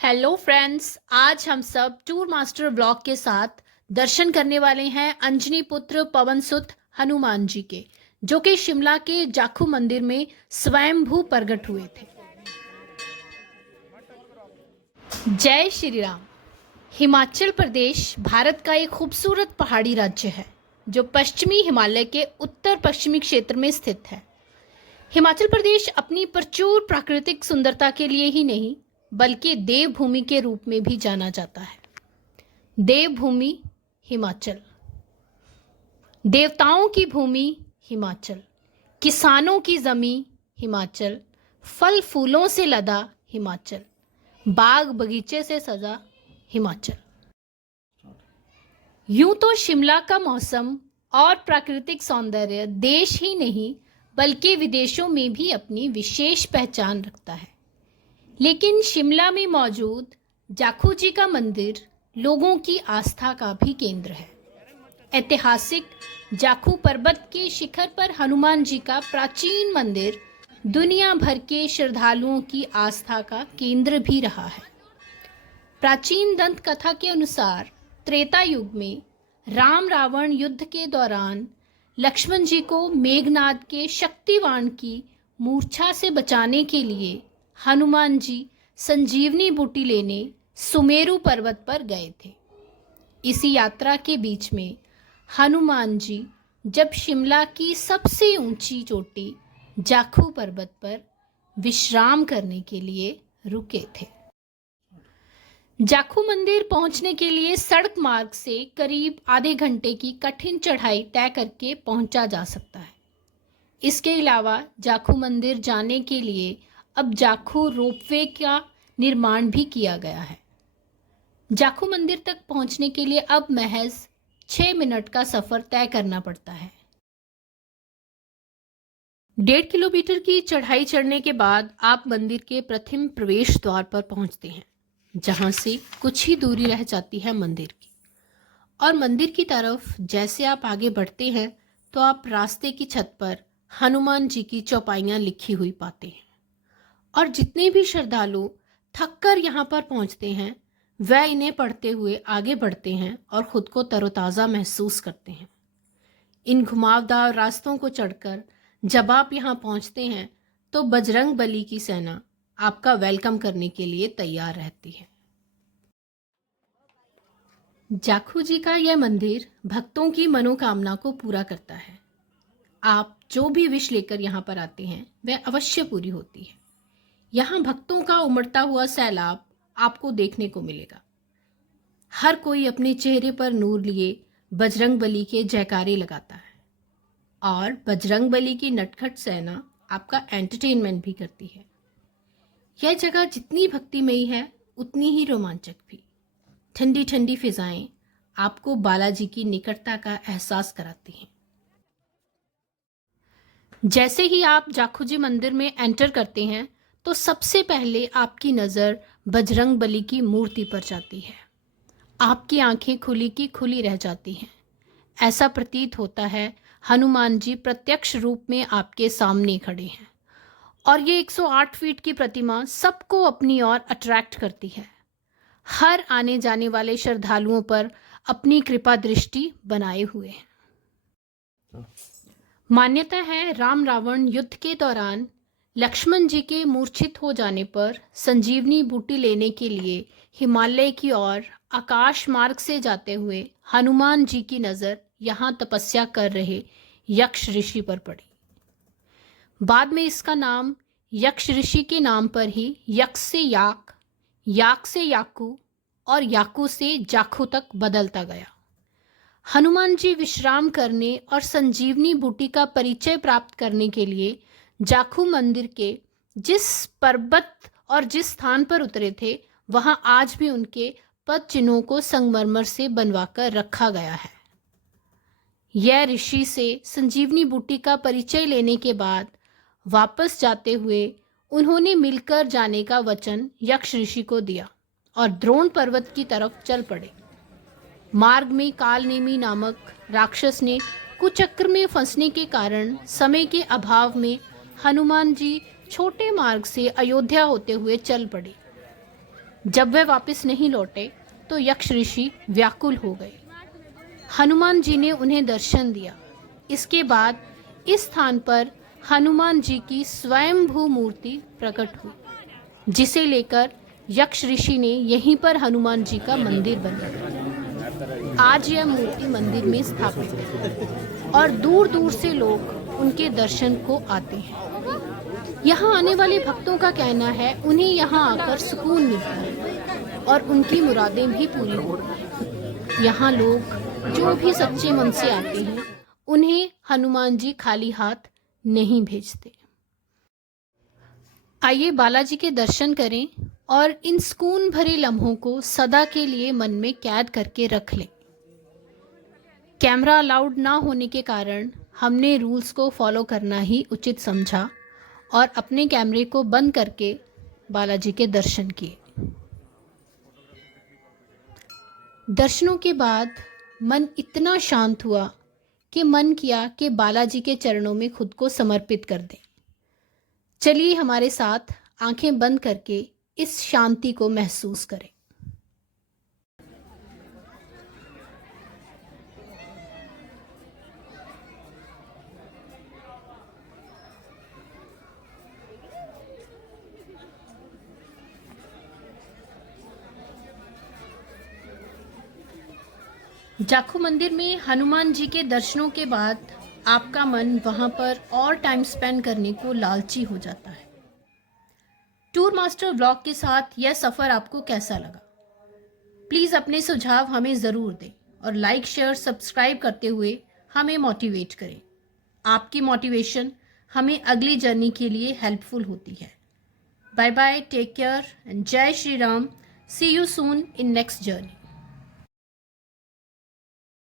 Hello friends, आज हम सब टूर मास्टर ब्लॉग के साथ दर्शन करने वाले हैं अंजनी पुत्र पवन सुत हनुमान जी के, जो कि शिमला के जाखू मंदिर में स्वयंभू प्रकट हुए थे। जय श्री राम। हिमाचल प्रदेश भारत का एक खूबसूरत पहाड़ी राज्य है जो पश्चिमी हिमालय के उत्तर पश्चिमी क्षेत्र में स्थित है। हिमाचल प्रदेश अपनी प्रचुर प्राकृतिक सुंदरता के लिए ही नहीं बल्कि देवभूमि के रूप में भी जाना जाता है। देवभूमि हिमाचल, देवताओं की भूमि हिमाचल, किसानों की जमीन हिमाचल, फल फूलों से लदा हिमाचल, बाग बगीचे से सजा हिमाचल। यूं तो शिमला का मौसम और प्राकृतिक सौंदर्य देश ही नहीं बल्कि विदेशों में भी अपनी विशेष पहचान रखता है, लेकिन शिमला में मौजूद जाखू जी का मंदिर लोगों की आस्था का भी केंद्र है। ऐतिहासिक जाखू पर्वत के शिखर पर हनुमान जी का प्राचीन मंदिर दुनिया भर के श्रद्धालुओं की आस्था का केंद्र भी रहा है। प्राचीन दंत कथा के अनुसार त्रेता युग में राम रावण युद्ध के दौरान लक्ष्मण जी को मेघनाद के शक्तिवाण की मूर्छा से बचाने के लिए हनुमान जी संजीवनी बूटी लेने सुमेरु पर्वत पर गए थे। इसी यात्रा के बीच में हनुमान जी जब शिमला की सबसे ऊंची चोटी जाखू पर्वत पर विश्राम करने के लिए रुके थे। जाखू मंदिर पहुंचने के लिए सड़क मार्ग से करीब आधे घंटे की कठिन चढ़ाई तय करके पहुंचा जा सकता है। इसके अलावा जाखू मंदिर जाने के लिए अब जाखू रोपवे का निर्माण भी किया गया है। जाखू मंदिर तक पहुंचने के लिए अब महज 6 मिनट का सफर तय करना पड़ता है। 1.5 किलोमीटर की चढ़ाई चढ़ने के बाद आप मंदिर के प्रथम प्रवेश द्वार पर पहुंचते हैं, जहां से कुछ ही दूरी रह जाती है मंदिर की। और मंदिर की तरफ जैसे आप आगे बढ़ते हैं तो आप रास्ते की छत पर हनुमान जी की चौपाइयां लिखी हुई पाते हैं। और जितने भी श्रद्धालु थककर यहाँ पर पहुँचते हैं वह इन्हें पढ़ते हुए आगे बढ़ते हैं और ख़ुद को तरोताज़ा महसूस करते हैं। इन घुमावदार रास्तों को चढ़कर जब आप यहाँ पहुँचते हैं तो बजरंग बली की सेना आपका वेलकम करने के लिए तैयार रहती है। जाखू जी का यह मंदिर भक्तों की मनोकामना को पूरा करता है। आप जो भी विश लेकर यहाँ पर आते हैं वह अवश्य पूरी होती है। यहाँ भक्तों का उमड़ता हुआ सैलाब आपको देखने को मिलेगा। हर कोई अपने चेहरे पर नूर लिए बजरंग बली के जयकारे लगाता है और बजरंग बली की नटखट सेना आपका एंटरटेनमेंट भी करती है। यह जगह जितनी भक्तिमयी है उतनी ही रोमांचक भी। ठंडी ठंडी फिजाएं आपको बालाजी की निकटता का एहसास कराती हैं। जैसे ही आप जाखू जी मंदिर में एंटर करते हैं तो सबसे पहले आपकी नज़र बजरंग बली की मूर्ति पर जाती है। आपकी आंखें खुली की खुली रह जाती हैं। ऐसा प्रतीत होता है हनुमान जी प्रत्यक्ष रूप में आपके सामने खड़े हैं और ये 108 फीट की प्रतिमा सबको अपनी ओर अट्रैक्ट करती है। हर आने जाने वाले श्रद्धालुओं पर अपनी कृपा दृष्टि बनाए हुए हैं। मान्यता है राम रावण युद्ध के दौरान लक्ष्मण जी के मूर्छित हो जाने पर संजीवनी बूटी लेने के लिए हिमालय की ओर आकाश मार्ग से जाते हुए हनुमान जी की नज़र यहाँ तपस्या कर रहे यक्ष ऋषि पर पड़ी। बाद में इसका नाम यक्ष ऋषि के नाम पर ही यक्ष से याक, याक से याकू और याकू से जाखू तक बदलता गया। हनुमान जी विश्राम करने और संजीवनी बूटी का परिचय प्राप्त करने के लिए जाखू मंदिर के जिस पर्वत और जिस स्थान पर उतरे थे वहां आज भी उनके पद चिन्हों को संगमरमर से बनवाकर रखा गया है। यह ऋषि से संजीवनी बूटी का परिचय लेने के बाद वापस जाते हुए उन्होंने मिलकर जाने का वचन यक्ष ऋषि को दिया और द्रोण पर्वत की तरफ चल पड़े। मार्ग में कालनेमी नामक राक्षस ने कुचक्र में फंसने के कारण समय के अभाव में हनुमान जी छोटे मार्ग से अयोध्या होते हुए चल पड़े। जब वह वापस नहीं लौटे तो यक्ष ऋषि व्याकुल हो गए। हनुमान जी ने उन्हें दर्शन दिया। इसके बाद इस स्थान पर हनुमान जी की स्वयंभू मूर्ति प्रकट हुई, जिसे लेकर यक्ष ऋषि ने यहीं पर हनुमान जी का मंदिर बनाया। आज यह मूर्ति मंदिर में स्थापित है और दूर दूर से लोग उनके दर्शन को आते हैं। यहाँ आने वाले भक्तों का कहना है उन्हें यहाँ आकर सुकून मिलता है और उनकी मुरादें भी पूरी होती हैं। यहाँ लोग जो भी सच्चे मन से आते हैं उन्हें हनुमान जी खाली हाथ नहीं भेजते। आइए बालाजी के दर्शन करें और इन सुकून भरे लम्हों को सदा के लिए मन में कैद करके रख लें। कैमरा अलाउड ना होने के कारण हमने रूल्स को फॉलो करना ही उचित समझा और अपने कैमरे को बंद करके बालाजी के दर्शन किए। दर्शनों के बाद मन इतना शांत हुआ कि मन किया कि बालाजी के चरणों में खुद को समर्पित कर दें। चलिए हमारे साथ आंखें बंद करके इस शांति को महसूस करें। जाखू मंदिर में हनुमान जी के दर्शनों के बाद आपका मन वहां पर और टाइम स्पेंड करने को लालची हो जाता है। टूर मास्टर ब्लॉग के साथ यह सफ़र आपको कैसा लगा? प्लीज़ अपने सुझाव हमें ज़रूर दें और लाइक शेयर सब्सक्राइब करते हुए हमें मोटिवेट करें। आपकी मोटिवेशन हमें अगली जर्नी के लिए हेल्पफुल होती है। Bye bye, take care and Jai Shri Ram. See you soon in next journey.